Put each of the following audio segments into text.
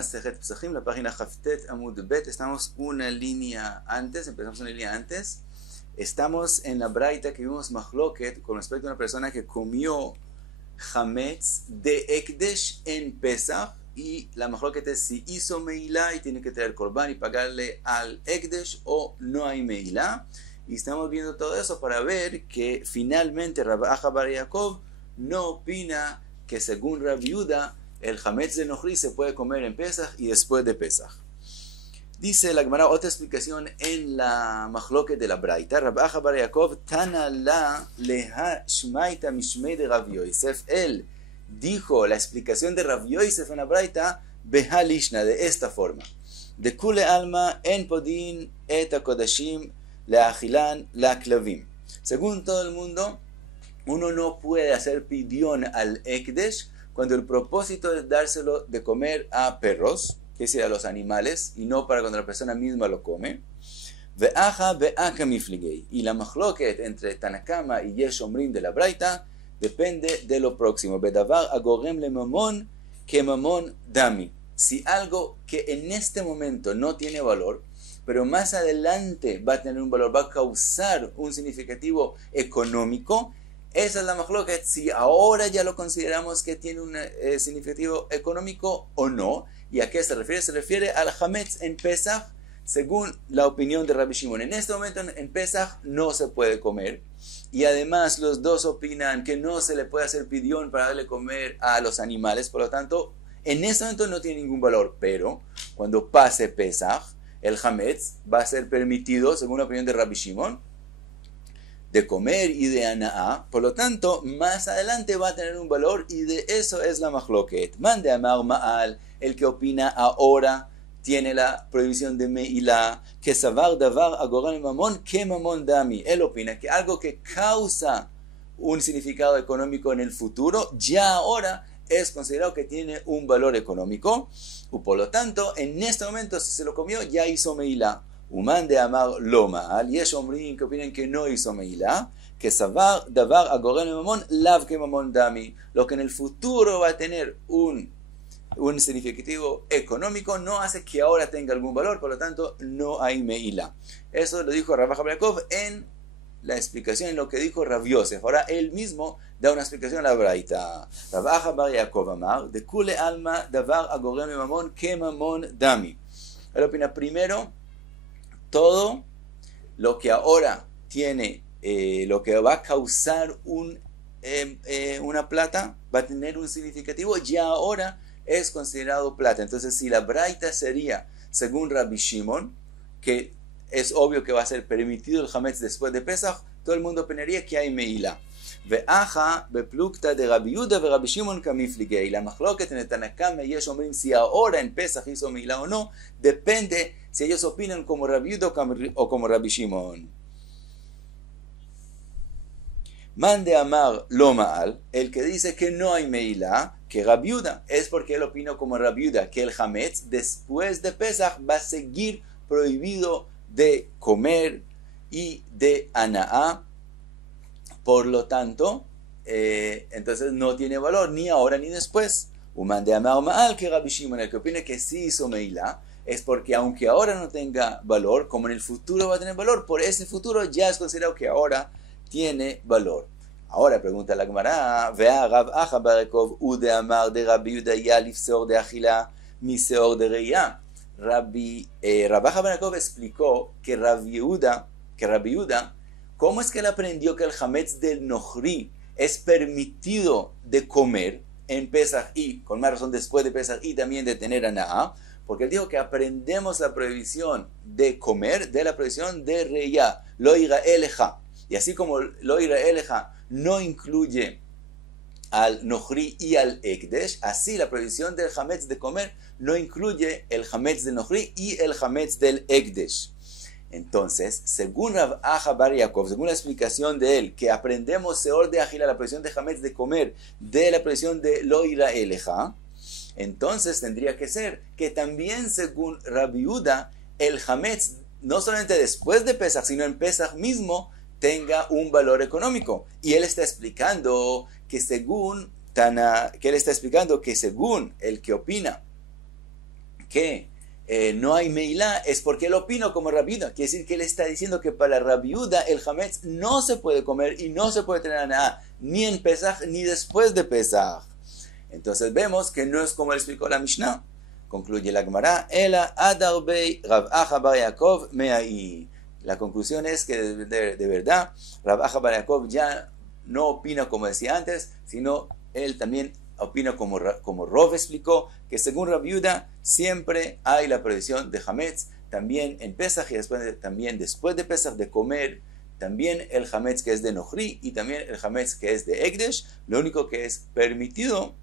Masejet Pesachim, la página Haftet Amud Bet. Estamos una línea antes, empezamos una línea antes. Estamos en la braita que vimos Mahloket con respecto a una persona que comió Hametz de Ekdesh en Pesach. Y la Mahloket es si hizo Meilá y tiene que traer Korban y pagarle al Ekdesh o no hay Meilá. Y estamos viendo todo eso para ver que finalmente Rav Acha bar Yaakov no opina que según Rav Yehuda el Hametz de Nochri se puede comer en Pesach y después de Pesach. Dice la Gemara otra explicación en la Mahloket de la Braita. Rav Acha bar Yaakov Tana la leha shmaita mishmei de Rav Yosef. Él dijo la explicación de Rav Yosef en la Braita behalishna, de esta forma: de kule alma en podin et hakodashim leachilan leaklavim. Según todo el mundo, uno no puede hacer pidión al Ekdesh cuando el propósito es dárselo de comer a perros, que es decir, a los animales, y no para cuando la persona misma lo come. Ve'acha ve'aka mifligei. Y la machloket entre Tanakama y Yesh Omrim de la Braita depende de lo próximo. Bedavar agorem le mamon que mamon dami. Si algo que en este momento no tiene valor, pero más adelante va a tener un valor, va a causar un significativo económico, esa es la mahloket, si ahora ya lo consideramos que tiene un significativo económico o no. ¿Y a qué se refiere? Se refiere al Hametz en Pesach, según la opinión de Rabbi Shimon. En este momento en Pesach no se puede comer, y además los dos opinan que no se le puede hacer pidión para darle comer a los animales, por lo tanto, en este momento no tiene ningún valor, pero cuando pase Pesach, el Hametz va a ser permitido, según la opinión de Rabbi Shimon, de comer y de ana'a, por lo tanto, más adelante va a tener un valor, y de eso es la mahloket. Mande amar ma'al, el que opina ahora tiene la prohibición de meilá, que savar davar agoran mamón, que mamón dami. Él opina que algo que causa un significado económico en el futuro, ya ahora es considerado que tiene un valor económico, y por lo tanto, en este momento, si se lo comió, ya hizo meilá. Uman de amar lo mal, y es hombrín que opinan que no hizo meilá, que savar davar agoren mamón, lav que mamón dami. Lo que en el futuro va a tener un significativo económico no hace que ahora tenga algún valor, por lo tanto no hay meilá. Eso lo dijo Rav Acha bar Yaakov en la explicación en lo que dijo Rav Yosef. Ahora él mismo da una explicación a la Braita. Rav Acha bar Yaakov amar de kule alma davar agoren mamón que mamón dami. Él opina primero, todo lo que ahora tiene, lo que va a causar una plata, va a tener un significativo, ya ahora es considerado plata. Entonces, si la braita sería, según Rabbi Shimon, que es obvio que va a ser permitido el Hametz después de Pesach, todo el mundo opinaría que hay meilá. Ve'acha beplukta de Rabbi Yehuda ve Rabbi Shimon kamifligei. Y la mahloket en Tanakama y Yesh Omrim, si ahora en Pesach hizo meilá o no, depende si ellos opinan como Rabbi Yehuda o como Rabbi Shimon. Mande amar lo ma'al, el que dice que no hay meilá, que Rabbi Yehuda, es porque él opina como Rabbi Yehuda, que el Hametz después de Pesach va a seguir prohibido de comer y de ana'a. Por lo tanto, entonces no tiene valor ni ahora ni después. Uman de amar ma'al, que Rabbi Shimon, el que opina que sí hizo meilá, es porque aunque ahora no tenga valor, como en el futuro va a tener valor, por ese futuro ya es considerado que ahora tiene valor. Ahora pregunta la Gemara: Vea Rav Acha bar Yaakov u de amar de Rabbi Yehuda ya lifseor de achila mi seor de reya. Rav Acha bar Yaakov explicó que Rabbi Yehuda, ¿cómo es que él aprendió que el Hametz del Nochri es permitido de comer en Pesach y, con más razón, después de Pesach y también de tener ana'a? Porque él dijo que aprendemos la prohibición de comer de la prohibición de reya, lo ira eleja. Y así como lo ira eleja no incluye al Nochri y al Ekdesh, así la prohibición del Hametz de comer no incluye el Hametz del Nochri y el Hametz del Ekdesh. Entonces, según Rav Acha bar Yaakov, según la explicación de él, que aprendemos seor de agila, la prohibición de Hametz de comer, de la prohibición de lo ira eleja, entonces tendría que ser que también según Rabbi Yehuda, el Hametz, no solamente después de Pesach, sino en Pesach mismo, tenga un valor económico. Y él está explicando que según el que opina que no hay meilá, es porque él opina como Rabbi Yehuda. Quiere decir que él está diciendo que para Rabbi Yehuda el hametz no se puede comer y no se puede tener nada, ni en Pesaj ni después de Pesaj. Entonces vemos que no es como él explicó la Mishnah. Concluye la Gemara, Ela Adar Bey Rav Acha bar Yaakov Me'ai. La conclusión es que de verdad Rav Acha bar Yaakov ya no opina como decía antes, sino él también opina como Rov explicó, que según Rabbi Yehuda siempre hay la prohibición de hametz, también en Pesaj y también después de Pesaj de comer también el hametz que es de Nohri y también el hametz que es de Ekdesh. Lo único que es permitido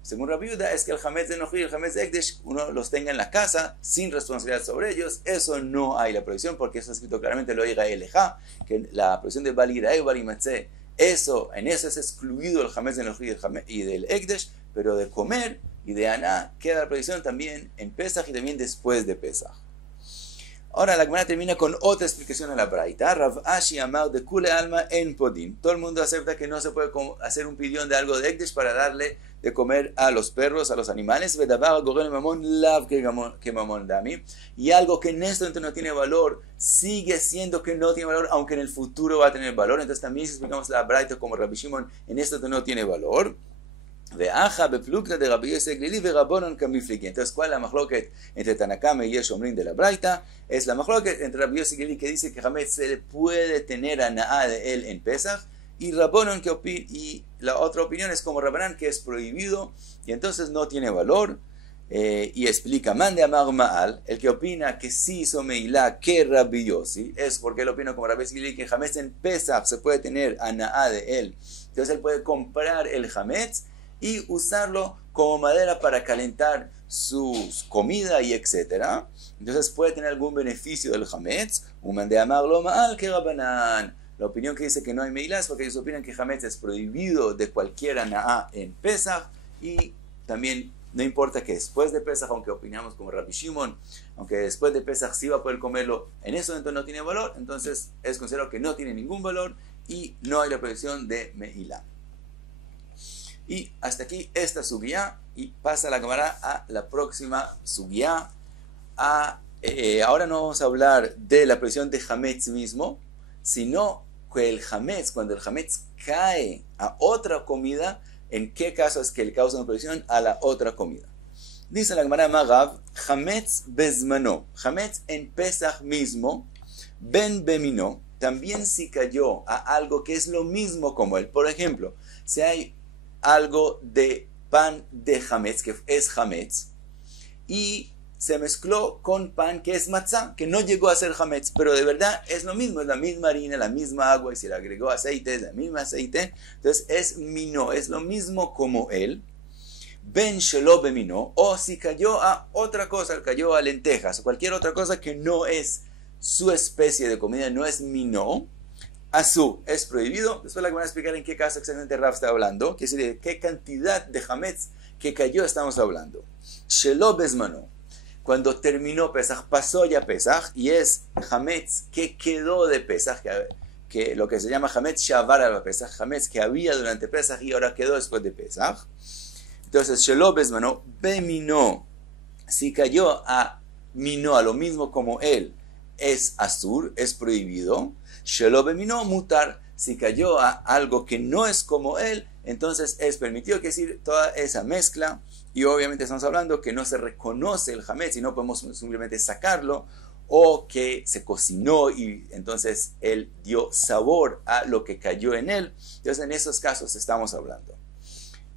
según Rabbi Yehuda es que el hametz de Nohri y el hametz de Ekdesh uno los tenga en la casa sin responsabilidad sobre ellos. Eso no hay la prohibición porque eso está escrito claramente lo Ira Eleja, que la prohibición de Bal Yiraeh Bal Yimatzeh, en eso es excluido el hametz de Nohri y del Ekdesh, pero de comer y de Aná queda la prohibición también en Pesaj y también después de Pesaj. Ahora la Gemara termina con otra explicación a la braita. Rav Ashi amar de kule alma en podin. Todo el mundo acepta que no se puede hacer un pidión de algo de Ekdesh para darle de comer a los perros, a los animales. Vedavar gorel mamon lav que mamon dami. Y algo que en este momento no tiene valor, sigue siendo que no tiene valor, aunque en el futuro va a tener valor. Entonces también si explicamos la braita como Rabbi Shimon, en este momento no tiene valor. Entonces, ¿cuál es la machloket entre Tanakame y Yesh Omrim de la Braita? Es la machloket entre Rabbi Yossi Glili que dice que hametz se le puede tener a Na'a de él en Pesach, y Rabbanon y la otra opinión es como Rabbanan que es prohibido y entonces no tiene valor. Y explica, mande amar Ma'al, el que opina que sí hizo Meilá que Rabbi Yossi, es porque él opina como Rabbi Yossi Glili que hametz en Pesach se puede tener a Na'a de él. Entonces él puede comprar el hametz y usarlo como madera para calentar su comida y etcétera. Entonces puede tener algún beneficio del hametz. De amarlo ma'al que Rabbanan. La opinión que dice que no hay meilá es porque ellos opinan que hametz es prohibido de cualquier anaá en Pesach, y también no importa que después de Pesach, aunque opinamos como Rabbi Shimon, aunque después de Pesach sí va a poder comerlo, en eso entonces no tiene valor, entonces es considerado que no tiene ningún valor y no hay la prohibición de meilá. Y hasta aquí esta sugiyá, y pasa la cámara a la próxima sugiyá. Ahora no vamos a hablar de la prohibición de hametz mismo, sino que el hametz, cuando el hametz cae a otra comida, ¿en qué caso es que le causa una prohibición a la otra comida? Dice la Gemara Magav, hametz bezmano, hametz en Pesach mismo, ben bemino, también si cayó a algo que es lo mismo como él. Por ejemplo, si hay algo de pan de hametz, que es hametz, y se mezcló con pan que es matzá, que no llegó a ser hametz, pero de verdad es lo mismo, es la misma harina, la misma agua, y si le agregó aceite, es la misma aceite, entonces es mino, es lo mismo como él. Ben shelo bemino, o si cayó a otra cosa, cayó a lentejas, o cualquier otra cosa que no es su especie de comida, no es mino, azú es prohibido. Después la voy a explicar en qué caso exactamente Rav está hablando, que es de qué cantidad de hametz que cayó estamos hablando. Shelo bezmano, cuando terminó Pesach, pasó ya Pesach, y es hametz que quedó de Pesach, que lo que se llama hametz shavar al Pesach, hametz que había durante Pesach y ahora quedó después de Pesach. Entonces, shelo bezmano, bemino, si cayó a mino, a lo mismo como él, es asur, es prohibido. Shelo bemino mutar, si cayó a algo que no es como él, entonces es permitido, que decir, toda esa mezcla. Y obviamente estamos hablando que no se reconoce el hametz y no podemos simplemente sacarlo, o que se cocinó y entonces él dio sabor a lo que cayó en él. Entonces en esos casos estamos hablando.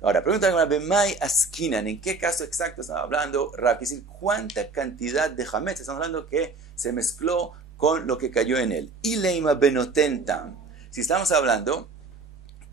Ahora, pregunta con Bemai Askinan, ¿en qué caso exacto estamos hablando? Es decir, ¿cuánta cantidad de hametz estamos hablando que se mezcló con lo que cayó en él? Y leima benotentam, si estamos hablando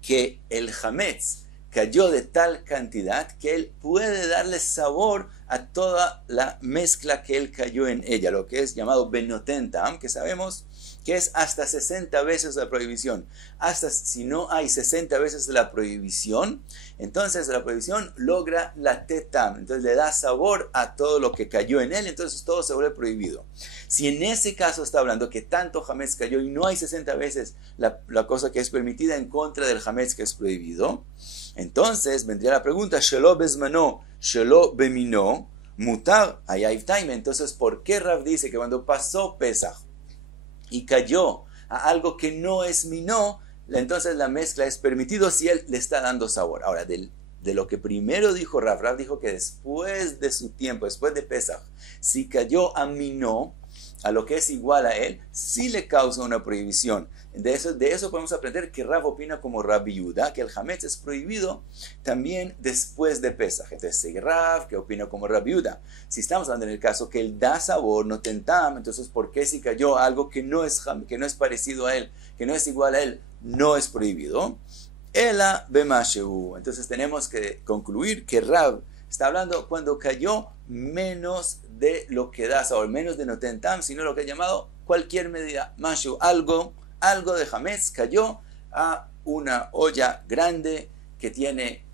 que el hametz cayó de tal cantidad que él puede darle sabor a toda la mezcla que él cayó en ella, lo que es llamado benotentam, que sabemos que es hasta 60 veces la prohibición. Hasta si no hay 60 veces la prohibición, entonces la prohibición logra la tetam, entonces le da sabor a todo lo que cayó en él, entonces todo se vuelve prohibido. Si en ese caso está hablando que tanto hametz cayó y no hay 60 veces la cosa que es permitida en contra del hametz que es prohibido, entonces vendría la pregunta, shelo bezmano, shelo bemino, mutar, hayayv time. Entonces, ¿por qué Rav dice que cuando pasó Pesach y cayó a algo que no es minó, entonces la mezcla es permitido si él le está dando sabor? Ahora, de lo que primero dijo Rav dijo que después de su tiempo, después de Pesach, si cayó a minó, a lo que es igual a él, sí le causa una prohibición. De eso podemos aprender que Rav opina como Rabbi Yehuda, que el hametz es prohibido también después de Pesach. Entonces, si Rav, que opina como Rabbi Yehuda, si estamos hablando en el caso que él da sabor, no tentam, entonces, ¿por qué si cayó algo que no es parecido a él, que no es igual a él, no es prohibido? Ela b'mashehu. Entonces, tenemos que concluir que Rav está hablando cuando cayó menos de lo que da sabor, menos de noten tam, sino lo que ha llamado cualquier medida, mashu, algo de hametz cayó a una olla grande que tiene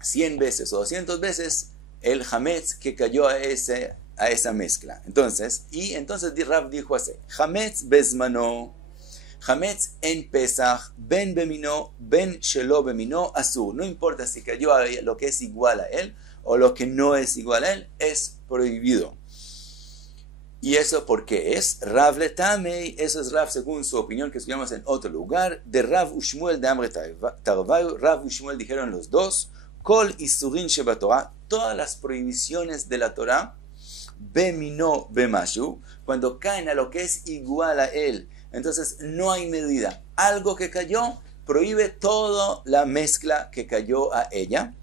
100 veces o 200 veces el hametz que cayó a esa mezcla. Entonces Rav dijo así: hametz bezmano, hametz en Pesach, ben bemino, ben shelo bemino, asur. No importa si cayó a lo que es igual a él o lo que no es igual a él, es prohibido. ¿Y eso por qué es? Rav letamei, eso es Rav según su opinión que estudiamos en otro lugar, de Rav Ushmuel de Amre Tarvayu. Rav Ushmuel dijeron los dos: Kol isurin sheba Torah, todas las prohibiciones de la Torah, bemino bemashu, cuando caen a lo que es igual a él, entonces no hay medida. Algo que cayó prohíbe toda la mezcla que cayó a ella.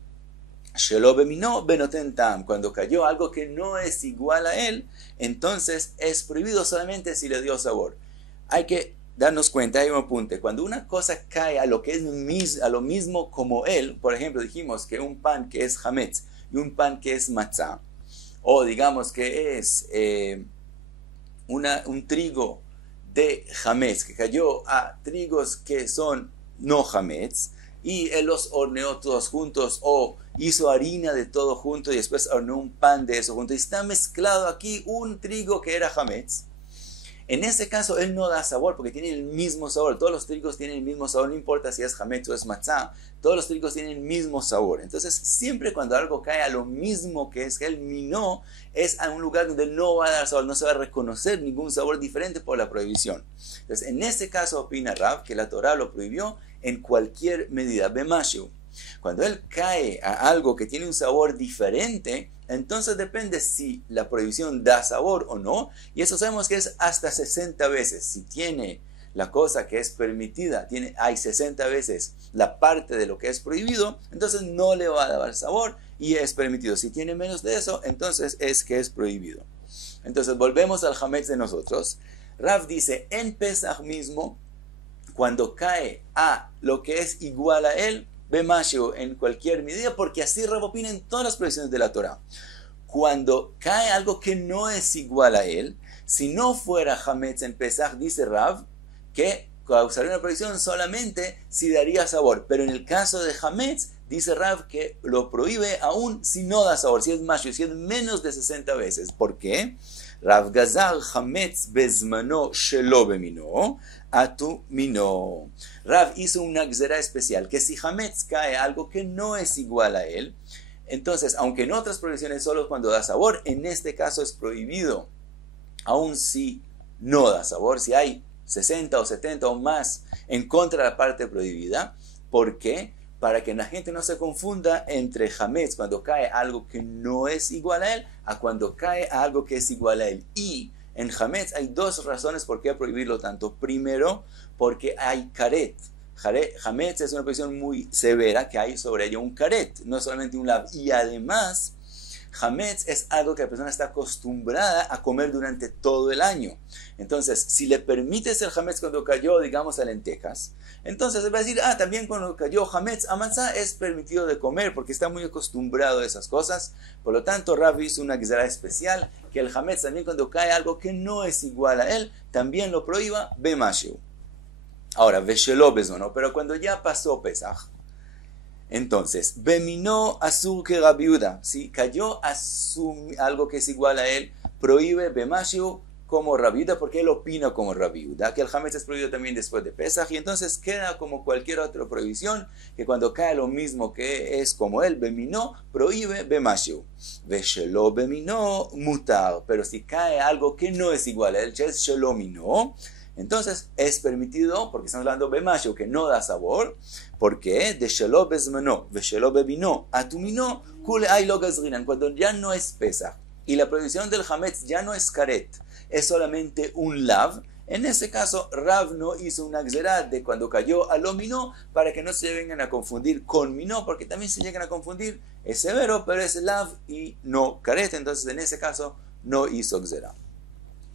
Shelo bemino benoten tam, cuando cayó algo que no es igual a él, entonces es prohibido solamente si le dio sabor. Hay que darnos cuenta, hay un apunte: cuando una cosa cae a lo que es a lo mismo como él, por ejemplo, dijimos que un pan que es hametz y un pan que es matzah, o digamos que es un trigo de hametz que cayó a trigos que son no hametz, y él los horneó todos juntos, o hizo harina de todo junto y después horneó un pan de eso junto, y está mezclado aquí un trigo que era hametz. En ese caso él no da sabor porque tiene el mismo sabor. Todos los trigos tienen el mismo sabor, no importa si es hametz o es matzah, todos los trigos tienen el mismo sabor. Entonces, siempre cuando algo cae a lo mismo que es el minó, es a un lugar donde no va a dar sabor, no se va a reconocer ningún sabor diferente por la prohibición. Entonces, en ese caso opina Rav que la Torah lo prohibió en cualquier medida, bemashu. Cuando él cae a algo que tiene un sabor diferente, entonces depende si la prohibición da sabor o no, y eso sabemos que es hasta 60 veces. Si tiene la cosa que es permitida, hay 60 veces la parte de lo que es prohibido, entonces no le va a dar sabor y es permitido. Si tiene menos de eso, entonces es que es prohibido. Entonces volvemos al hametz de nosotros. Rav dice, en Pesach mismo, cuando cae a lo que es igual a él, bemashu, en cualquier medida, porque así Rav opina en todas las prohibiciones de la Torah. Cuando cae algo que no es igual a él, si no fuera hametz en Pesach, dice Rav, que causaría una prohibición solamente si daría sabor. Pero en el caso de hametz, dice Rav que lo prohíbe aún si no da sabor, si es mashu, si es menos de 60 veces. ¿Por qué? Rav gazar hametz bezmano shelo bemino, atu mino. Rav hizo una gzera especial, que si hametz cae algo que no es igual a él, entonces, aunque en otras prohibiciones solo cuando da sabor, en este caso es prohibido, aun si no da sabor, si hay 60 o 70 o más en contra de la parte prohibida. ¿Por qué? Para que la gente no se confunda entre hametz, cuando cae algo que no es igual a él, a cuando cae algo que es igual a él. Y en hametz hay dos razones por qué prohibirlo tanto. Primero, porque hay karet. Hametz es una prohibición muy severa que hay sobre ello un karet, no solamente un lav. Y además, hametz es algo que la persona está acostumbrada a comer durante todo el año. Entonces, si le permites el hametz cuando cayó, digamos, a lentejas, entonces él va a decir, también cuando cayó hametz a matzah es permitido de comer, porque está muy acostumbrado a esas cosas. Por lo tanto, Rav hizo una gzara especial, que el hametz también cuando cae algo que no es igual a él, también lo prohíba, bemashu. Ahora, veshelo bezono, pero cuando ya pasó Pesach, entonces, beminó asur que Rabbi Yehuda, si cayó algo que es igual a él, prohíbe bemashu como Rabbi Yehuda, porque él opina como Rabbi Yehuda, que el Hametz es prohibido también después de Pesach, y entonces queda como cualquier otra prohibición, que cuando cae lo mismo que es como él, Beminó, prohíbe Bemashu. Veshelo Beminó, mutar. Pero si cae algo que no es igual a él, que es Shelo Minó, entonces es permitido, porque estamos hablando de Bemashu, que no da sabor, porque de Shelo Bezmanó, Veshelo Beminó, Atumino, Kule Ay Lo Gazrinan, cuando ya no es Pesach, y la prohibición del Hametz ya no es Karet, es solamente un lav. En ese caso, Rav no hizo una gzerá de cuando cayó a lo minó, para que no se vengan a confundir con minó, porque también se llegan a confundir, es severo, pero es lav y no karet. Entonces, en ese caso, no hizo gzerá.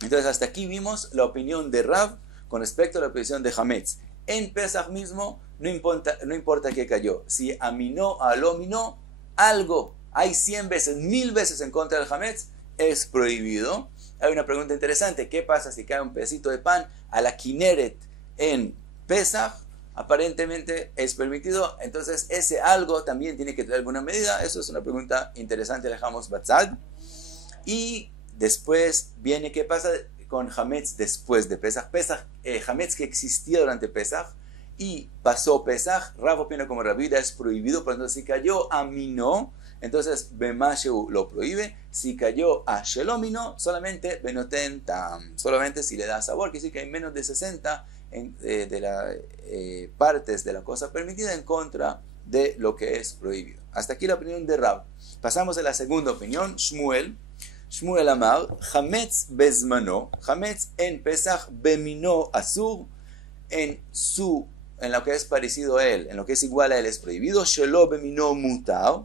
Entonces, hasta aquí vimos la opinión de Rav con respecto a la prohibición de Hametz. En Pesach mismo, no importa qué cayó. Si aminó a lo minó, algo, hay 100 veces, 1000 veces en contra del Hametz, es prohibido. Hay una pregunta interesante, ¿qué pasa si cae un pedacito de pan a la kineret en Pesach? Aparentemente es permitido, entonces ese algo también tiene que tener alguna medida. Eso es una pregunta interesante, la dejamos batzad. Y después viene, ¿qué pasa con Hametz después de Pesach? Hametz que existía durante Pesach y pasó Pesach, Rav opina como Rabbi Yehuda, es prohibido, pero entonces si cayó a Minó, entonces Bemashu lo prohíbe. Si cayó a Shelomino, solamente Benoten Tam, solamente si le da sabor, quiere decir que hay menos de 60 partes de la cosa permitida en contra de lo que es prohibido. Hasta aquí la opinión de Rav. Pasamos a la segunda opinión, Shmuel Amar, Hametz Bezmano, Hametz en Pesach Bemino Asur, en lo que es parecido a él, en lo que es igual a él es prohibido. Shelo Bemino Mutar,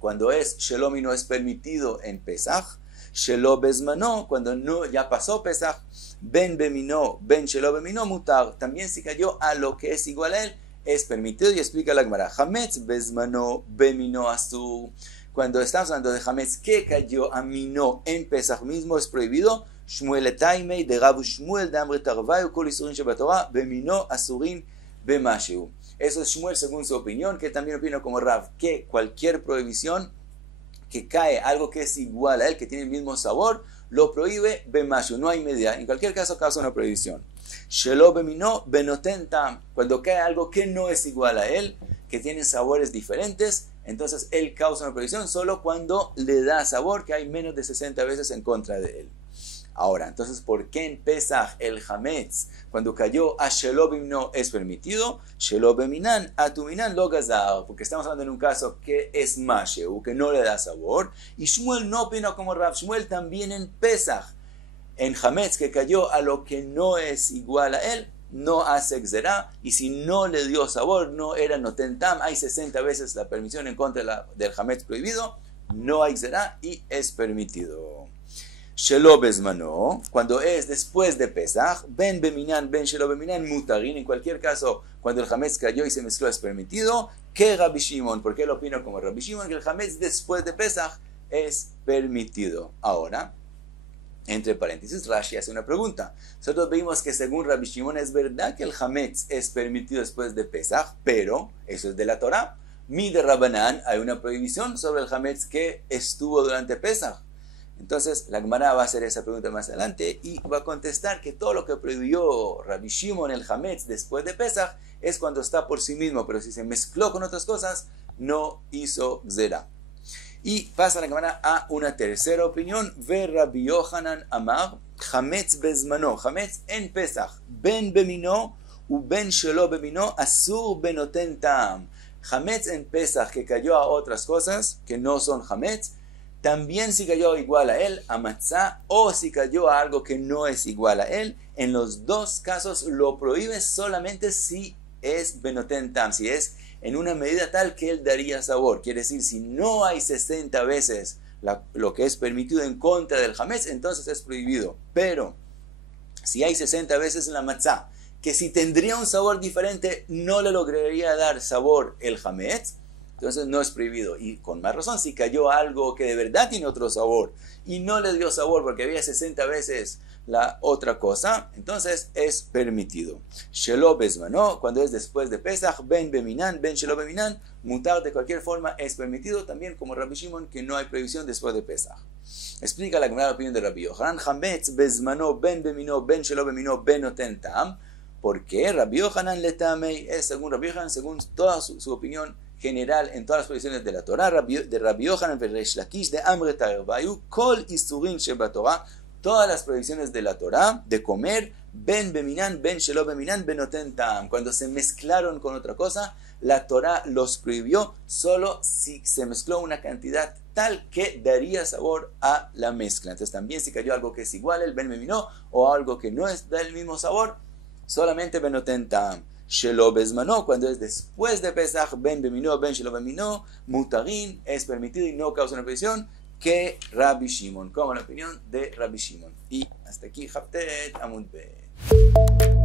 cuando es Shelo Mino es permitido en Pesach. Shelo Bezmano, cuando no, ya pasó Pesach. Ben Bemino, Ben Shelo Bemino Mutar, también si cayó a lo que es igual a él, es permitido. Y explica la Gemara, Hametz Bezmano Bemino Asur, cuando estamos hablando de Hametz que cayó a Mino en Pesach mismo, es prohibido. Shmuel Etaimei de Rabu Shmuel de Amre Tarvayu Kol Isurin Shebatorah Bemino Asurin Bemashu. Eso es Shmuel según su opinión, que también opina como Rav, que cualquier prohibición que cae, algo que es igual a él, que tiene el mismo sabor, lo prohíbe Bemashu, no hay medida. En cualquier caso causa una prohibición. Shelo Bemino Benoten Tam, cuando cae algo que no es igual a él, que tiene sabores diferentes, entonces él causa una prohibición solo cuando le da sabor, que hay menos de 60 veces en contra de él. Ahora, entonces, ¿por qué en Pesach el Hametz, cuando cayó a Shelo Bemino, es permitido? Shelo Beminan, Atuminan lo gazar, porque estamos hablando en un caso que es Masheu, que no le da sabor, y Shmuel no opina como Rav. Shmuel también en Pesach, en Hametz, que cayó a lo que no es igual a él, no hace gzerá, y si no le dio sabor, no era noten tam, hay 60 veces la permisión en contra del Hametz prohibido, no hay gzerá y es permitido. Shelo Bezmano, cuando es después de Pesach, Ben Beminan, Ben Shelo Beminan, Mutarin, en cualquier caso, cuando el Hametz cayó y se mezcló es permitido, que Rabbi Shimon, porque él opina como Rabbi Shimon, que el Hametz después de Pesach es permitido. Ahora, entre paréntesis, Rashi hace una pregunta. Nosotros vimos que según Rabbi Shimon es verdad que el Hametz es permitido después de Pesach, pero eso es de la Torah. Mi de Rabbanan, hay una prohibición sobre el Hametz que estuvo durante Pesach. Entonces, la Gemara va a hacer esa pregunta más adelante y va a contestar que todo lo que prohibió Rabbi Shimon el Hametz después de Pesach es cuando está por sí mismo, pero si se mezcló con otras cosas, no hizo gzera. Y pasa la Gemara a una tercera opinión. Ve Rabbi Yohanan Amar, Hametz Bezmano, Hametz en Pesach, Ben Bemino u Ben Shelo Bemino, Asur Benoten Tam. Hametz en Pesach que cayó a otras cosas que no son Hametz, también si cayó igual a él, a matzá, o si cayó a algo que no es igual a él, en los dos casos lo prohíbe solamente si es benoten tam, si es en una medida tal que él daría sabor. Quiere decir, si no hay 60 veces lo que es permitido en contra del hametz, entonces es prohibido. Pero si hay 60 veces en la matzá, que si tendría un sabor diferente, no le lograría dar sabor el hametz, entonces no es prohibido. Y con más razón, si cayó algo que de verdad tiene otro sabor y no le dio sabor porque había 60 veces la otra cosa, entonces es permitido. Shelo bezmano, cuando es después de Pesach, ben beminan, ben shelo beminan, mutar de cualquier forma es permitido, también como Rabbi Shimon, que no hay prohibición después de Pesach. Explica la primera opinión de Rabbi Yohanan, Hametz bezmano, ben bemino, ben shelo bemino, ben noten tam. ¿Por qué? Rabbi Yohanan le tamei, es según Rabbi Yohanan, según toda su opinión general en todas las prohibiciones de la Torah, de Rabbi Yohanan, de Reish Lakish, de Amre Ta'erbayu, kol isurin sheba Torah, todas las prohibiciones de la Torah, de comer, ben beminan, ben shelo beminan, ben noten tam. Cuando se mezclaron con otra cosa, la Torah los prohibió solo si se mezcló una cantidad tal que daría sabor a la mezcla. Entonces también si cayó algo que es igual, el ben beminó, o algo que no es del mismo sabor, solamente ben noten tam. Shelo bezmano, cuando es después de Pesach, ben beminó, ben shelo beminó, mutarin, es permitido y no causa una prohibición, que Rabbi Shimon, como la opinión de Rabbi Shimon. Y hasta aquí, Haftet Amud Bet.